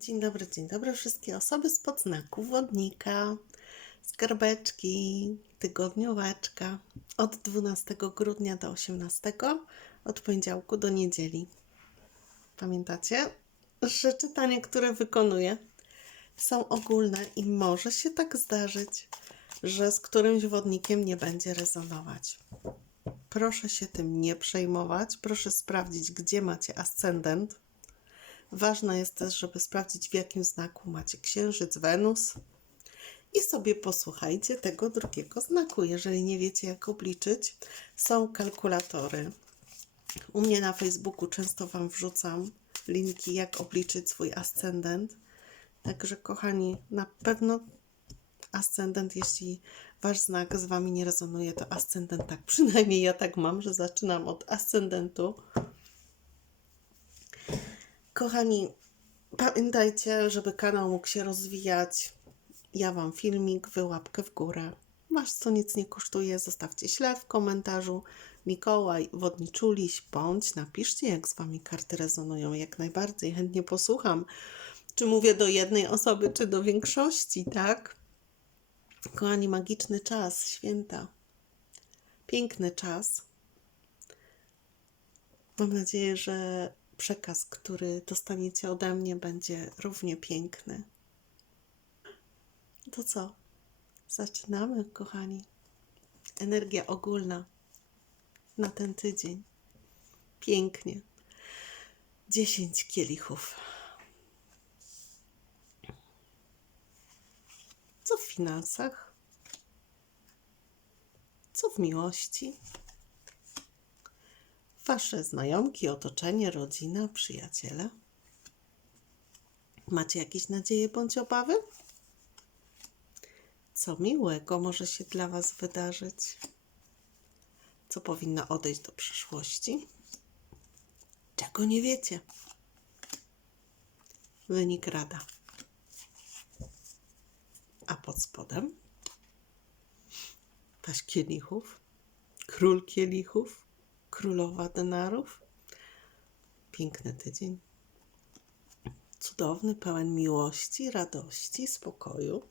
Dzień dobry, dzień dobry wszystkie osoby z podznaku wodnika, skarbeczki, tygodnióweczka od 12 grudnia do 18, od poniedziałku do niedzieli. Pamiętacie, że czytania, które wykonuję, są ogólne i może się tak zdarzyć, że z którymś wodnikiem nie będzie rezonować. Proszę się tym nie przejmować, proszę sprawdzić, gdzie macie ascendent Ważne jest też, żeby sprawdzić, w jakim znaku macie księżyc, Wenus. I sobie posłuchajcie tego drugiego znaku. Jeżeli nie wiecie, jak obliczyć, są kalkulatory. U mnie na Facebooku często Wam wrzucam linki, jak obliczyć swój ascendent. Także, kochani, na pewno ascendent, jeśli Wasz znak z Wami nie rezonuje, to ascendent tak. Przynajmniej ja tak mam, że zaczynam od ascendentu. Kochani, pamiętajcie, żeby kanał mógł się rozwijać. Ja Wam filmik, wy łapkę w górę. Masz co nic nie kosztuje, zostawcie ślep w komentarzu. Mikołaj, wodniczuliś, bądź napiszcie, jak z Wami karty rezonują. Jak najbardziej chętnie posłucham, czy mówię do jednej osoby, czy do większości, tak? Kochani, magiczny czas, święta. Piękny czas. Mam nadzieję, że przekaz, który dostaniecie ode mnie, będzie równie piękny. To co? Zaczynamy, kochani. Energia ogólna na ten tydzień. Pięknie. Dziesięć kielichów. Co w finansach? Co w miłości? Wasze znajomki, otoczenie, rodzina, przyjaciele? Macie jakieś nadzieje bądź obawy? Co miłego może się dla Was wydarzyć? Co powinno odejść do przyszłości? Czego nie wiecie? Wynik rada. A pod spodem? Paść kielichów? Król kielichów? Królowa denarów. Piękny tydzień. Cudowny, pełen miłości, radości, spokoju.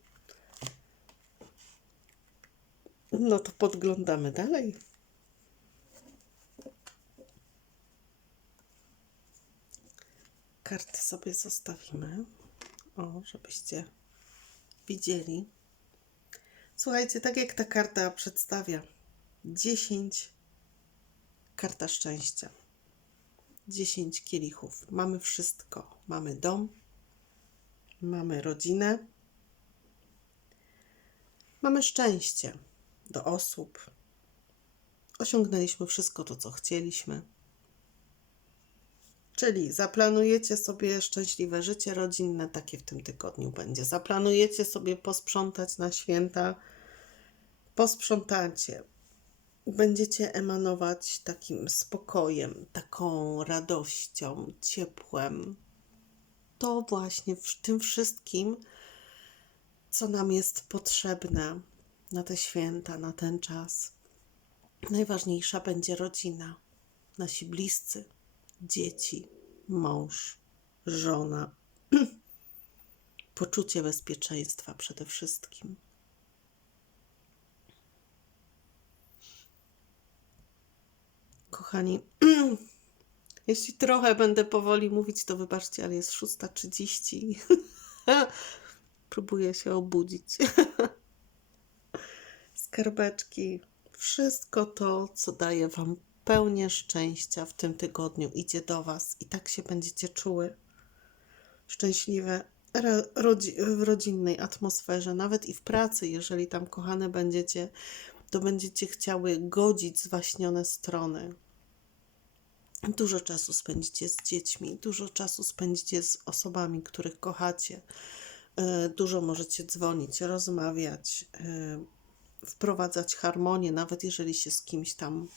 No to podglądamy dalej. Karty sobie zostawimy. O, żebyście widzieli. Słuchajcie, tak jak ta karta przedstawia, 10 Karta szczęścia. 10 kielichów. Mamy wszystko. Mamy dom, mamy rodzinę, mamy szczęście do osób. Osiągnęliśmy wszystko to, co chcieliśmy. Czyli zaplanujecie sobie szczęśliwe życie rodzinne, takie w tym tygodniu będzie. Zaplanujecie sobie posprzątać na święta, posprzątacie, będziecie emanować takim spokojem, taką radością, ciepłem. To właśnie w tym wszystkim, co nam jest potrzebne na te święta, na ten czas. Najważniejsza będzie rodzina, nasi bliscy, dzieci, mąż, żona, poczucie bezpieczeństwa przede wszystkim. Kochani. Jeśli trochę będę powoli mówić, to wybaczcie, ale jest 6.30. Próbuję się obudzić. Skarbeczki. Wszystko to, co daje Wam pełnię szczęścia w tym tygodniu, idzie do Was i tak się będziecie czuły szczęśliwe w rodzinnej atmosferze, nawet i w pracy, jeżeli tam kochane będziecie, to będziecie chciały godzić zwaśnione strony. Dużo czasu spędzicie z dziećmi, dużo czasu spędzicie z osobami, których kochacie. E, dużo możecie dzwonić, rozmawiać, e, wprowadzać harmonię, nawet jeżeli się z kimś tam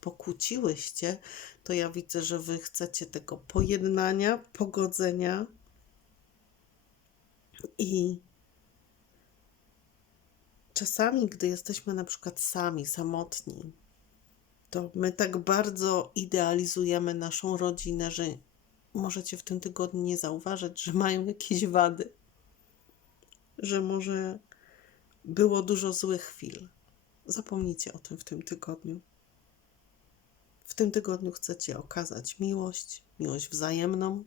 pokłóciłyście, to ja widzę, że wy chcecie tego pojednania, pogodzenia i czasami, gdy jesteśmy na przykład sami, samotni, to my tak bardzo idealizujemy naszą rodzinę, że możecie w tym tygodniu nie zauważyć, że mają jakieś wady, że może było dużo złych chwil. Zapomnijcie o tym w tym tygodniu. W tym tygodniu chcecie okazać miłość, miłość wzajemną.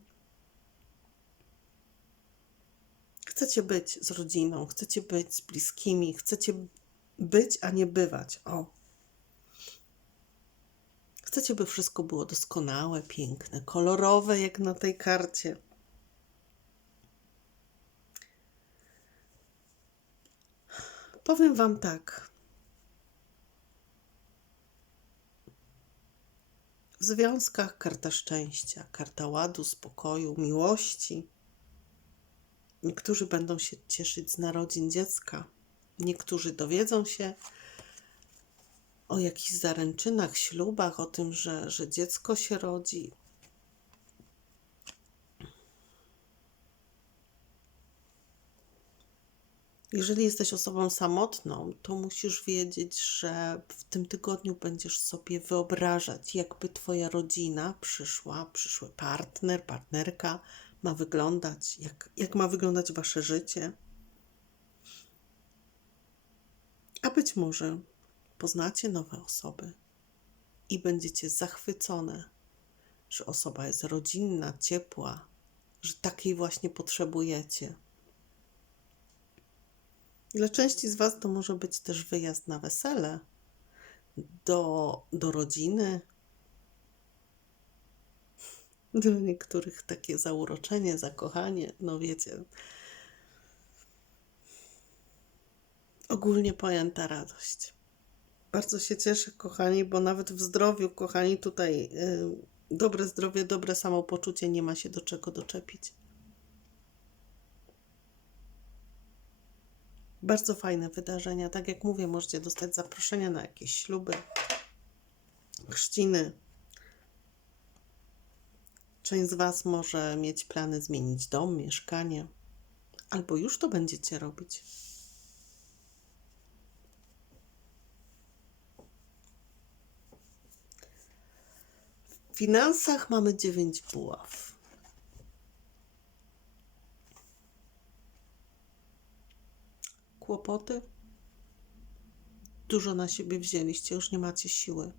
Chcecie być z rodziną, chcecie być z bliskimi, chcecie być, a nie bywać. O. Chcecie, by wszystko było doskonałe, piękne, kolorowe, jak na tej karcie. Powiem Wam tak. W związkach karta szczęścia, karta ładu, spokoju, miłości. Niektórzy będą się cieszyć z narodzin dziecka, niektórzy dowiedzą się o jakichś zaręczynach, ślubach, o tym, że, że dziecko się rodzi. Jeżeli jesteś osobą samotną, to musisz wiedzieć, że w tym tygodniu będziesz sobie wyobrażać, jakby Twoja rodzina przyszła, przyszły partner, partnerka ma wyglądać, jak, jak ma wyglądać Wasze życie. A być może poznacie nowe osoby i będziecie zachwycone, że osoba jest rodzinna, ciepła, że takiej właśnie potrzebujecie. Dla części z Was to może być też wyjazd na wesele, do, do rodziny. Dla niektórych takie zauroczenie, zakochanie, no wiecie. Ogólnie pojęta radość. Bardzo się cieszę, kochani, bo nawet w zdrowiu, kochani, tutaj y, dobre zdrowie, dobre samopoczucie, nie ma się do czego doczepić. Bardzo fajne wydarzenia. Tak jak mówię, możecie dostać zaproszenia na jakieś śluby, chrzciny. Część z Was może mieć plany zmienić dom, mieszkanie, albo już to będziecie robić. Finansach mamy 9 buław. Kłopoty? Dużo na siebie wzięliście, już nie macie siły.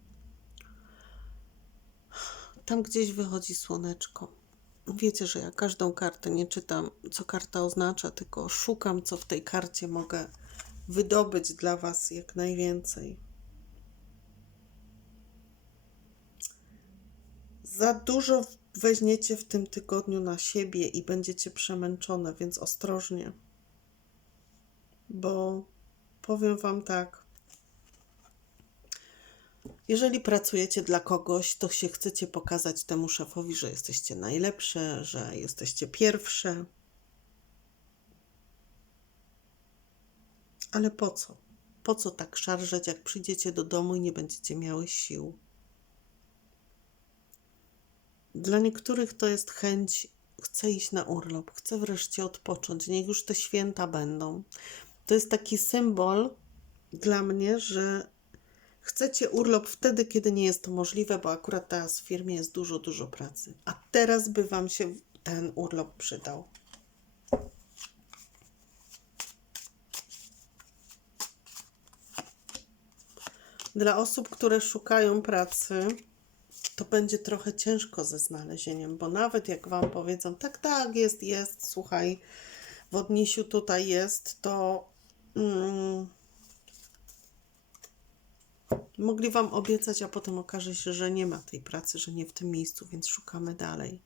Tam gdzieś wychodzi słoneczko. Wiecie, że ja każdą kartę nie czytam, co karta oznacza, tylko szukam, co w tej karcie mogę wydobyć dla Was jak najwięcej. Za dużo weźmiecie w tym tygodniu na siebie i będziecie przemęczone, więc ostrożnie. Bo powiem Wam tak. Jeżeli pracujecie dla kogoś, to się chcecie pokazać temu szefowi, że jesteście najlepsze, że jesteście pierwsze. Ale po co? Po co tak szarżeć, jak przyjdziecie do domu i nie będziecie miały sił? Dla niektórych to jest chęć, chcę iść na urlop, chcę wreszcie odpocząć, niech już te święta będą. To jest taki symbol dla mnie, że chcecie urlop wtedy, kiedy nie jest to możliwe, bo akurat teraz w firmie jest dużo, dużo pracy. A teraz by Wam się ten urlop przydał. Dla osób, które szukają pracy, to będzie trochę ciężko ze znalezieniem, bo nawet jak Wam powiedzą, tak, tak, jest, jest, słuchaj, w odniesiu tutaj jest, to mm, mogli Wam obiecać, a potem okaże się, że nie ma tej pracy, że nie w tym miejscu, więc szukamy dalej.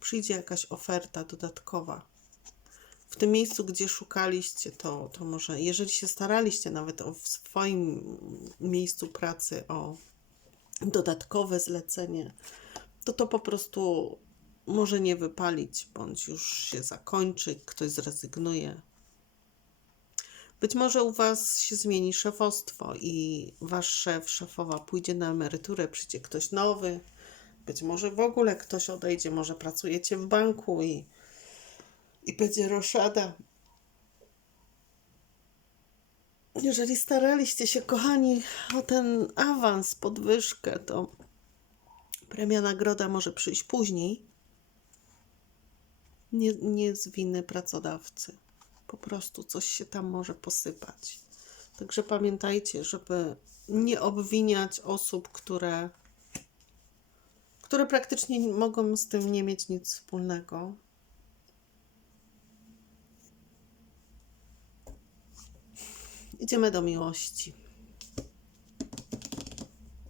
Przyjdzie jakaś oferta dodatkowa. W tym miejscu, gdzie szukaliście, to, to może, jeżeli się staraliście nawet o w swoim miejscu pracy o dodatkowe zlecenie, to to po prostu może nie wypalić, bądź już się zakończy, ktoś zrezygnuje. Być może u Was się zmieni szefostwo i Wasz szef, szefowa pójdzie na emeryturę, przyjdzie ktoś nowy, być może w ogóle ktoś odejdzie, może pracujecie w banku i, i będzie roszada. Jeżeli staraliście się, kochani, o ten awans, podwyżkę, to Premia nagroda może przyjść później. Nie, nie z winy pracodawcy. Po prostu coś się tam może posypać. Także pamiętajcie, żeby nie obwiniać osób, które, które praktycznie mogą z tym nie mieć nic wspólnego. Idziemy do miłości.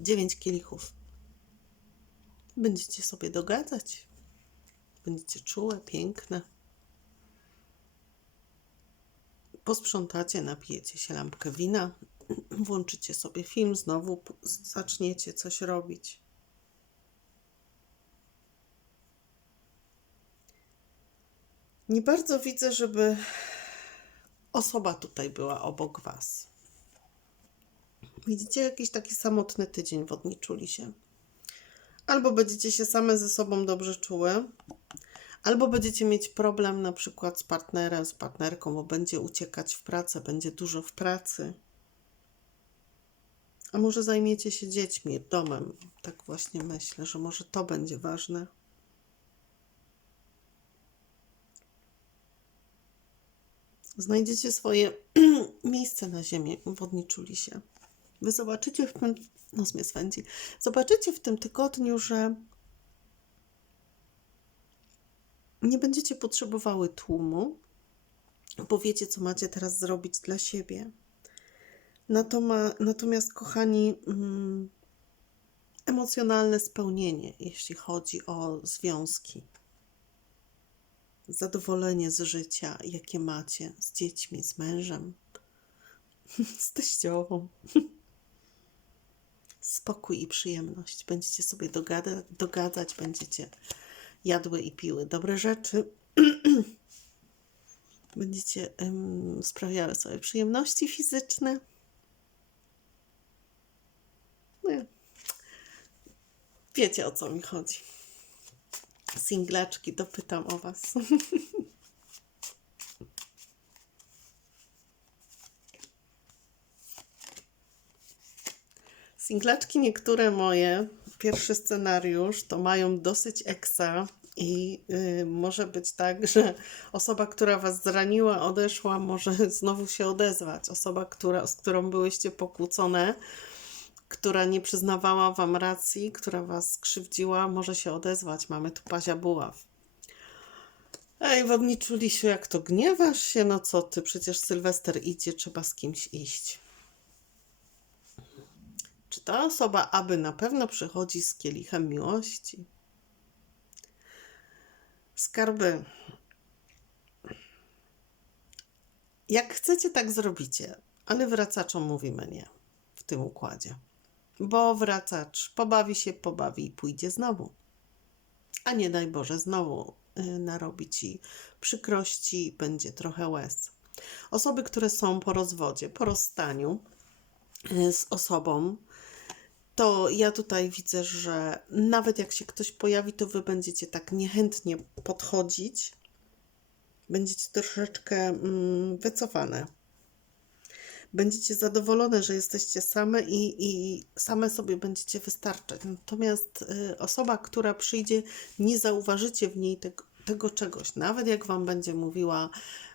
Dziewięć kielichów. Będziecie sobie dogadzać. Będziecie czułe, piękne. Posprzątacie, napijecie się lampkę wina, włączycie sobie film, znowu zaczniecie coś robić. Nie bardzo widzę, żeby osoba tutaj była obok Was. Widzicie jakiś taki samotny tydzień wodni się. Albo będziecie się same ze sobą dobrze czuły, albo będziecie mieć problem na przykład z partnerem, z partnerką, bo będzie uciekać w pracę, będzie dużo w pracy. A może zajmiecie się dziećmi, domem. Tak właśnie myślę, że może to będzie ważne. Znajdziecie swoje miejsce na ziemi, wodni czuli się. Wy zobaczycie w tym, no mnie swędzi, zobaczycie w tym tygodniu, że nie będziecie potrzebowały tłumu, bo wiecie, co macie teraz zrobić dla siebie. Natomiast, kochani, mm, emocjonalne spełnienie, jeśli chodzi o związki, zadowolenie z życia, jakie macie z dziećmi, z mężem, z teściową. Spokój i przyjemność. Będziecie sobie dogada, dogadzać, będziecie jadły i piły dobre rzeczy. Będziecie em, sprawiały sobie przyjemności fizyczne. Nie. Wiecie o co mi chodzi. Singlaczki, dopytam o Was. Singlaczki niektóre moje, pierwszy scenariusz, to mają dosyć eksa i y, może być tak, że osoba, która was zraniła, odeszła, może znowu się odezwać. Osoba, która, z którą byłyście pokłócone, która nie przyznawała wam racji, która was skrzywdziła, może się odezwać. Mamy tu pazia buław. Ej, wodniczu Lisiu, jak to gniewasz się? No co ty, przecież Sylwester idzie, trzeba z kimś iść. Czy ta osoba aby na pewno przychodzi z kielichem miłości? Skarby. Jak chcecie, tak zrobicie, ale wracaczom mówimy nie w tym układzie. Bo wracacz pobawi się, pobawi i pójdzie znowu. A nie daj Boże, znowu y, narobi ci przykrości, będzie trochę łez. Osoby, które są po rozwodzie, po rozstaniu y, z osobą, to ja tutaj widzę, że nawet jak się ktoś pojawi, to wy będziecie tak niechętnie podchodzić. Będziecie troszeczkę mm, wycofane. Będziecie zadowolone, że jesteście same i, i same sobie będziecie wystarczać. Natomiast y, osoba, która przyjdzie, nie zauważycie w niej tego, tego czegoś. Nawet jak wam będzie mówiła,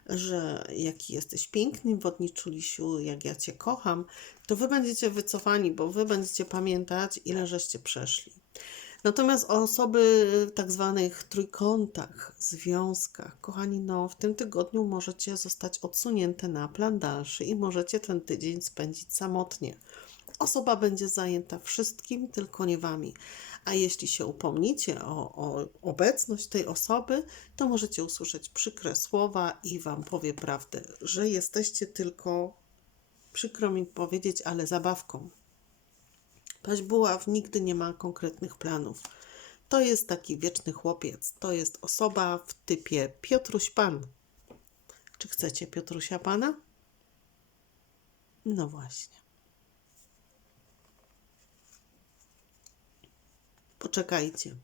że jaki jesteś piękny, wodniczu Lisiu, jak ja cię kocham, to wy będziecie wycofani, bo wy będziecie pamiętać, ile żeście przeszli. Natomiast osoby w tak zwanych trójkątach, związkach, kochani, no w tym tygodniu możecie zostać odsunięte na plan dalszy i możecie ten tydzień spędzić samotnie. Osoba będzie zajęta wszystkim, tylko nie wami. A jeśli się upomnicie o, o obecność tej osoby, to możecie usłyszeć przykre słowa i wam powie prawdę, że jesteście tylko, przykro mi powiedzieć, ale zabawką. Paź Buław nigdy nie ma konkretnych planów. To jest taki wieczny chłopiec. To jest osoba w typie Piotruś Pan. Czy chcecie Piotrusia Pana? No właśnie. Poczekajcie.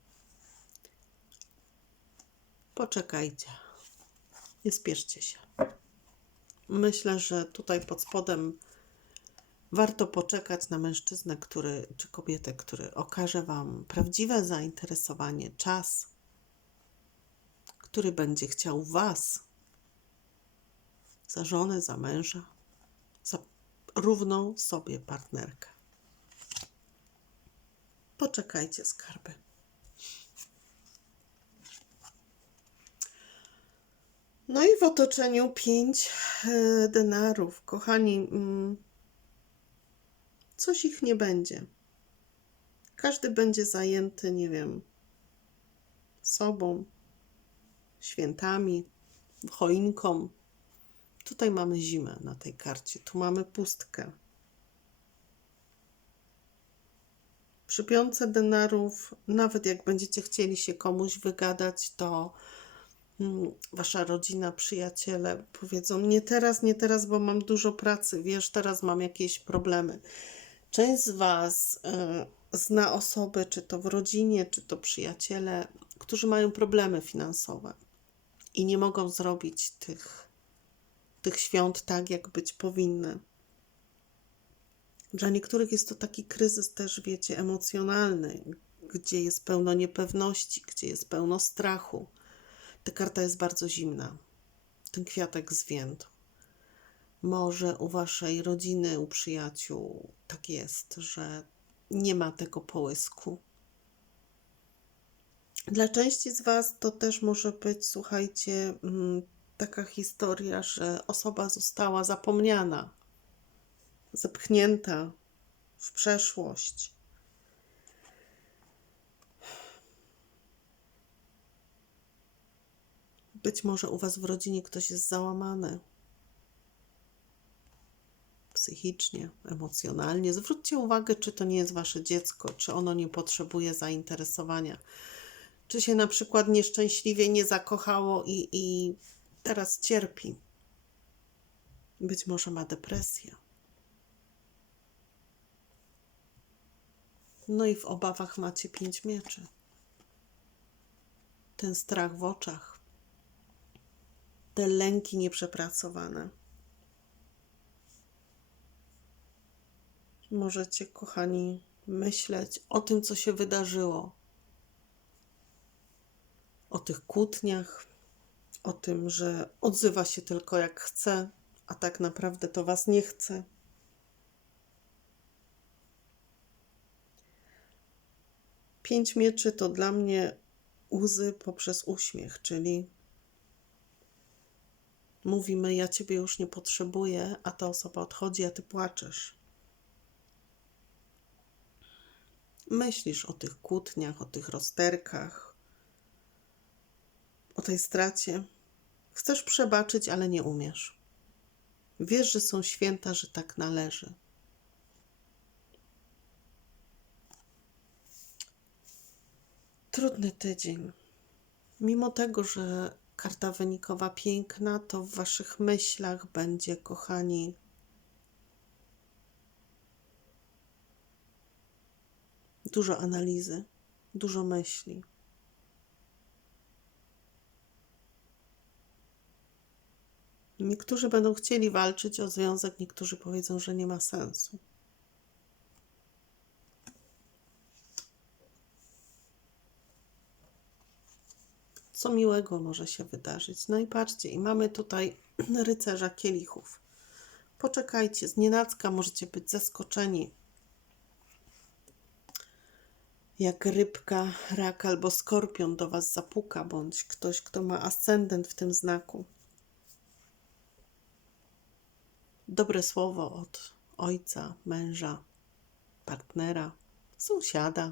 Poczekajcie. Nie spieszcie się. Myślę, że tutaj pod spodem Warto poczekać na mężczyznę, który, czy kobietę, który okaże Wam prawdziwe zainteresowanie, czas, który będzie chciał Was za żonę, za męża, za równą sobie partnerkę. Poczekajcie, skarby. No i w otoczeniu pięć e, denarów. Kochani, mm, coś ich nie będzie. Każdy będzie zajęty, nie wiem, sobą, świętami, choinką. Tutaj mamy zimę na tej karcie, tu mamy pustkę. Przy piątce denarów, nawet jak będziecie chcieli się komuś wygadać, to mm, wasza rodzina, przyjaciele powiedzą: Nie teraz, nie teraz, bo mam dużo pracy, wiesz, teraz mam jakieś problemy. Część z Was y, zna osoby, czy to w rodzinie, czy to przyjaciele, którzy mają problemy finansowe i nie mogą zrobić tych, tych świąt tak, jak być powinny. Dla niektórych jest to taki kryzys też, wiecie, emocjonalny, gdzie jest pełno niepewności, gdzie jest pełno strachu. Ta karta jest bardzo zimna. Ten kwiatek zwiędł. Może u waszej rodziny, u przyjaciół tak jest, że nie ma tego połysku. Dla części z was to też może być, słuchajcie, mm, taka historia, że osoba została zapomniana, zepchnięta w przeszłość. Być może u Was w rodzinie ktoś jest załamany psychicznie, emocjonalnie. Zwróćcie uwagę, czy to nie jest Wasze dziecko, czy ono nie potrzebuje zainteresowania, czy się na przykład nieszczęśliwie nie zakochało i, i teraz cierpi. Być może ma depresję. No i w obawach macie pięć mieczy. Ten strach w oczach, te lęki nieprzepracowane. Możecie, kochani, myśleć o tym, co się wydarzyło, o tych kłótniach, o tym, że odzywa się tylko jak chce, a tak naprawdę to was nie chce. Pięć mieczy to dla mnie łzy poprzez uśmiech, czyli mówimy: Ja ciebie już nie potrzebuję, a ta osoba odchodzi, a ty płaczesz. Myślisz o tych kłótniach, o tych rozterkach, o tej stracie. Chcesz przebaczyć, ale nie umiesz. Wiesz, że są święta, że tak należy. Trudny tydzień. Mimo tego, że karta wynikowa piękna, to w waszych myślach będzie, kochani, dużo analizy, dużo myśli. Niektórzy będą chcieli walczyć o związek, niektórzy powiedzą, że nie ma sensu. Co miłego może się wydarzyć? No i patrzcie, i mamy tutaj rycerza kielichów. Poczekajcie, z możecie być zaskoczeni jak rybka, rak albo skorpion do Was zapuka, bądź ktoś, kto ma ascendent w tym znaku. Dobre słowo od ojca, męża, partnera, sąsiada,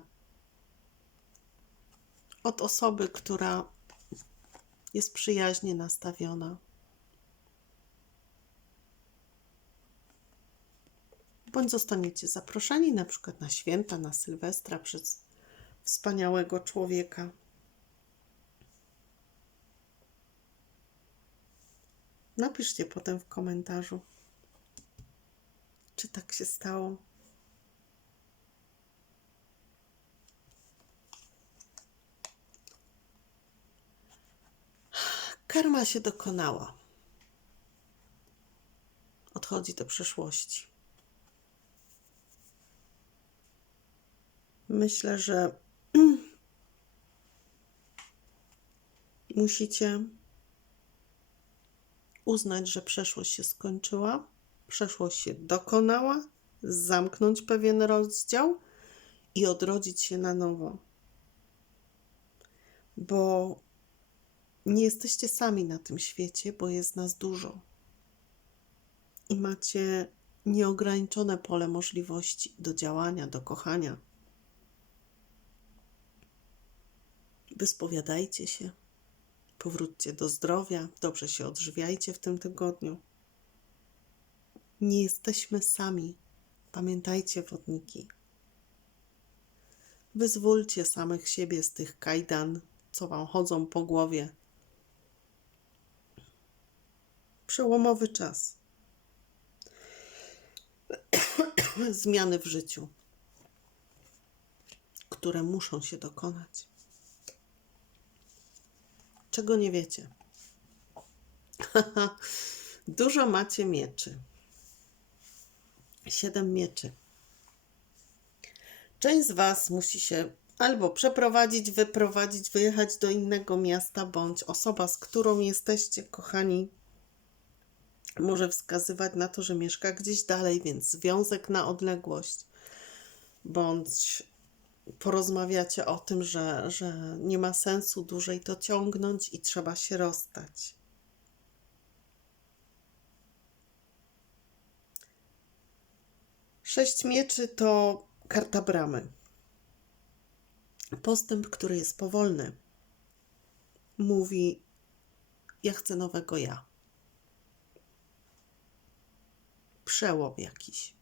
od osoby, która jest przyjaźnie nastawiona. Bądź zostaniecie zaproszeni na przykład na święta, na Sylwestra przez wspaniałego człowieka. Napiszcie potem w komentarzu, czy tak się stało. Karma się dokonała. Odchodzi do przeszłości. Myślę, że musicie uznać, że przeszłość się skończyła, przeszłość się dokonała, zamknąć pewien rozdział i odrodzić się na nowo. Bo nie jesteście sami na tym świecie, bo jest nas dużo. I macie nieograniczone pole możliwości do działania, do kochania. Wyspowiadajcie się, powróćcie do zdrowia, dobrze się odżywiajcie w tym tygodniu. Nie jesteśmy sami. Pamiętajcie, wodniki. Wyzwólcie samych siebie z tych kajdan, co wam chodzą po głowie. Przełomowy czas. Zmiany w życiu, które muszą się dokonać. Czego nie wiecie? Dużo macie mieczy. Siedem mieczy. Część z Was musi się albo przeprowadzić, wyprowadzić, wyjechać do innego miasta, bądź osoba, z którą jesteście, kochani, może wskazywać na to, że mieszka gdzieś dalej, więc związek na odległość, bądź porozmawiacie o tym, że, że nie ma sensu dłużej to ciągnąć i trzeba się rozstać. Sześć mieczy to karta bramy. Postęp, który jest powolny, mówi: Ja chcę nowego ja. Przełom jakiś.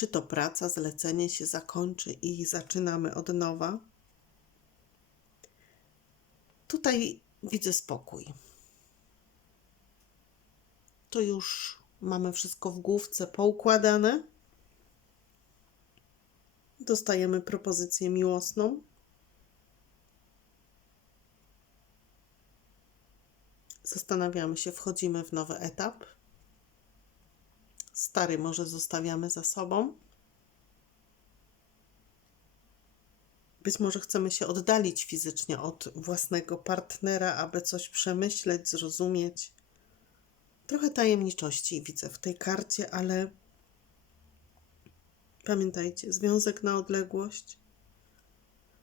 Czy to praca, zlecenie się zakończy i zaczynamy od nowa? Tutaj widzę spokój. To już mamy wszystko w główce poukładane. Dostajemy propozycję miłosną. Zastanawiamy się, wchodzimy w nowy etap. Stary może zostawiamy za sobą. Być może chcemy się oddalić fizycznie od własnego partnera, aby coś przemyśleć, zrozumieć. Trochę tajemniczości widzę w tej karcie, ale pamiętajcie, związek na odległość.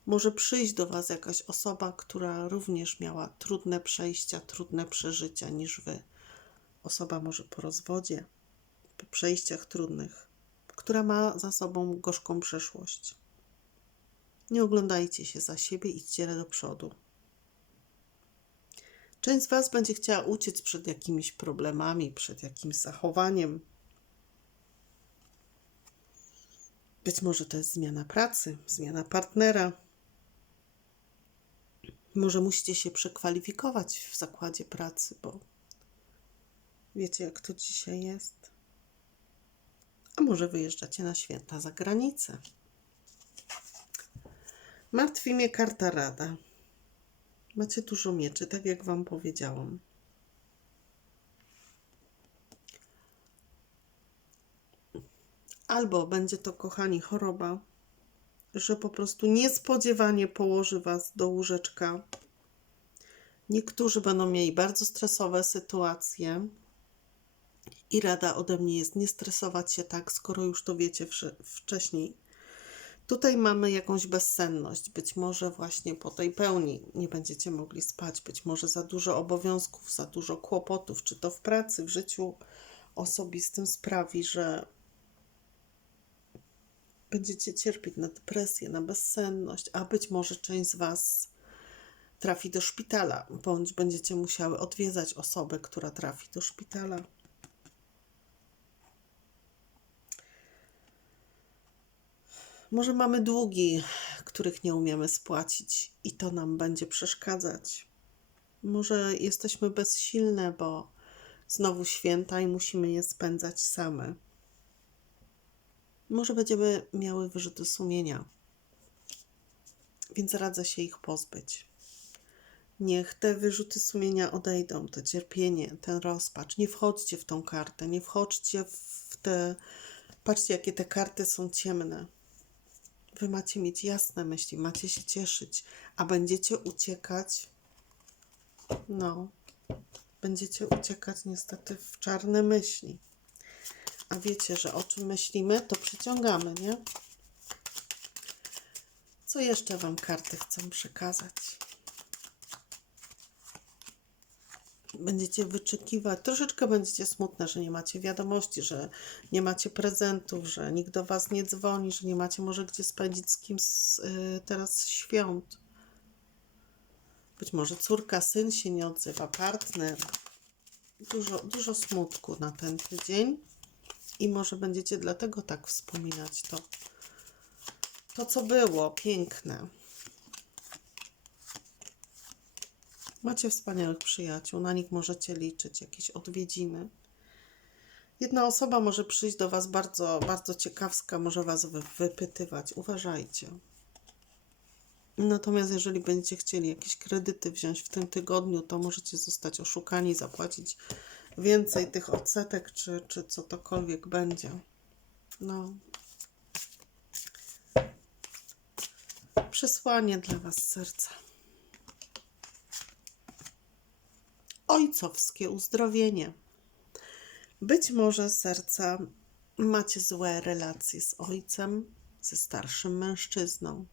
Może przyjść do Was jakaś osoba, która również miała trudne przejścia, trudne przeżycia niż Wy. Osoba może po rozwodzie, po przejściach trudnych, która ma za sobą gorzką przeszłość. Nie oglądajcie się za siebie, idźcie do przodu. Część z Was będzie chciała uciec przed jakimiś problemami, przed jakimś zachowaniem. Być może to jest zmiana pracy, zmiana partnera. Może musicie się przekwalifikować w zakładzie pracy, bo wiecie, jak to dzisiaj jest. A może wyjeżdżacie na święta za granicę. Martwi mnie karta rada. Macie dużo mieczy, tak jak Wam powiedziałam. Albo będzie to, kochani, choroba, że po prostu niespodziewanie położy Was do łóżeczka. Niektórzy będą mieli bardzo stresowe sytuacje i rada ode mnie jest nie stresować się tak, skoro już to wiecie wcześniej. Tutaj mamy jakąś bezsenność. Być może właśnie po tej pełni nie będziecie mogli spać, być może za dużo obowiązków, za dużo kłopotów, czy to w pracy, w życiu osobistym sprawi, że będziecie cierpieć na depresję, na bezsenność, a być może część z Was trafi do szpitala, bądź będziecie musiały odwiedzać osobę, która trafi do szpitala. Może mamy długi, których nie umiemy spłacić, i to nam będzie przeszkadzać. Może jesteśmy bezsilne, bo znowu święta i musimy je spędzać same. Może będziemy miały wyrzuty sumienia, więc radzę się ich pozbyć. Niech te wyrzuty sumienia odejdą, to cierpienie, ten rozpacz. Nie wchodźcie w tą kartę, nie wchodźcie w te. Patrzcie, jakie te karty są ciemne Wy macie mieć jasne myśli, macie się cieszyć, a będziecie uciekać. No, będziecie uciekać niestety w czarne myśli. A wiecie, że o czym myślimy, to przyciągamy, nie? Co jeszcze Wam karty chcą przekazać? Będziecie wyczekiwać, troszeczkę będziecie smutne, że nie macie wiadomości, że nie macie prezentów, że nikt do Was nie dzwoni, że nie macie może gdzie spędzić z kim z, y, teraz świąt. Być może córka, syn się nie odzywa, partner. Dużo, dużo smutku na ten tydzień i może będziecie dlatego tak wspominać to. To, co było piękne. Macie wspaniałych przyjaciół, na nich możecie liczyć, jakieś odwiedziny. Jedna osoba może przyjść do Was bardzo, bardzo ciekawska, może Was wy- wypytywać. Uważajcie. Natomiast jeżeli będziecie chcieli jakieś kredyty wziąć w tym tygodniu, to możecie zostać oszukani, zapłacić więcej tych odsetek, czy, czy co tokolwiek będzie. No. Przesłanie dla Was serca. Ojcowskie uzdrowienie. Być może serca macie złe relacje z ojcem, ze starszym mężczyzną.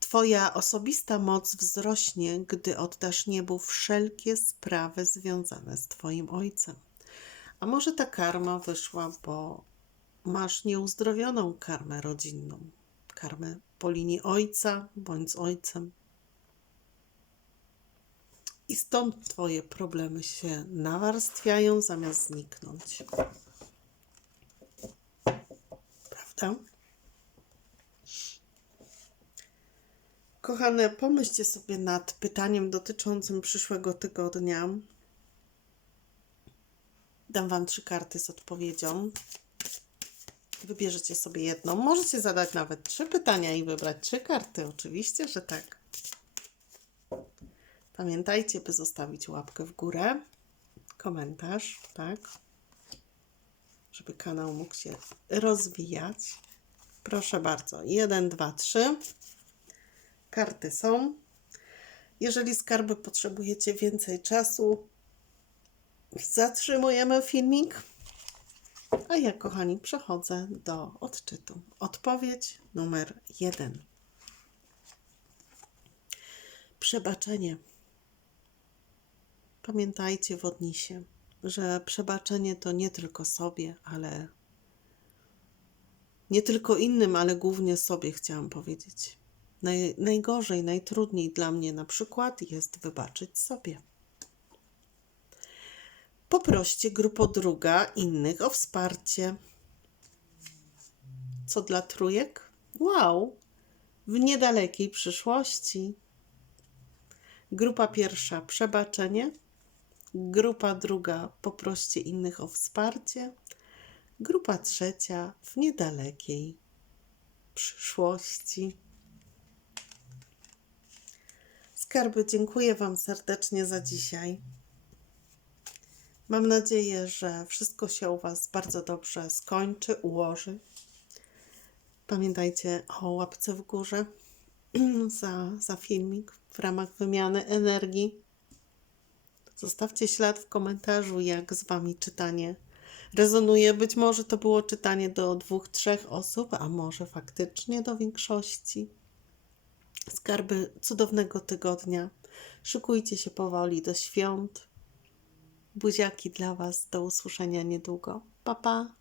Twoja osobista moc wzrośnie, gdy oddasz niebu wszelkie sprawy związane z Twoim ojcem. A może ta karma wyszła, bo masz nieuzdrowioną karmę rodzinną, karmę po linii ojca bądź z ojcem. I stąd Twoje problemy się nawarstwiają zamiast zniknąć. Prawda? Kochane, pomyślcie sobie nad pytaniem dotyczącym przyszłego tygodnia. Dam Wam trzy karty z odpowiedzią. Wybierzecie sobie jedną. Możecie zadać nawet trzy pytania i wybrać trzy karty. Oczywiście, że tak. Pamiętajcie, by zostawić łapkę w górę, komentarz, tak? Żeby kanał mógł się rozwijać. Proszę bardzo. Jeden, dwa, trzy. Karty są. Jeżeli skarby potrzebujecie więcej czasu, zatrzymujemy filmik. A ja, kochani, przechodzę do odczytu. Odpowiedź numer jeden. Przebaczenie. Pamiętajcie, wodnisie, że przebaczenie to nie tylko sobie, ale nie tylko innym, ale głównie sobie chciałam powiedzieć. Naj, najgorzej, najtrudniej dla mnie na przykład jest wybaczyć sobie. Poproście grupo druga innych o wsparcie. Co dla trójek? Wow! W niedalekiej przyszłości. Grupa pierwsza przebaczenie. Grupa druga poproście innych o wsparcie. Grupa trzecia w niedalekiej przyszłości. Skarby, dziękuję Wam serdecznie za dzisiaj. Mam nadzieję, że wszystko się u Was bardzo dobrze skończy, ułoży. Pamiętajcie o łapce w górze za, za filmik w ramach wymiany energii. Zostawcie ślad w komentarzu, jak z Wami czytanie rezonuje. Być może to było czytanie do dwóch, trzech osób, a może faktycznie do większości. Skarby cudownego tygodnia. Szykujcie się powoli do świąt. Buziaki dla Was. Do usłyszenia niedługo. Pa, pa.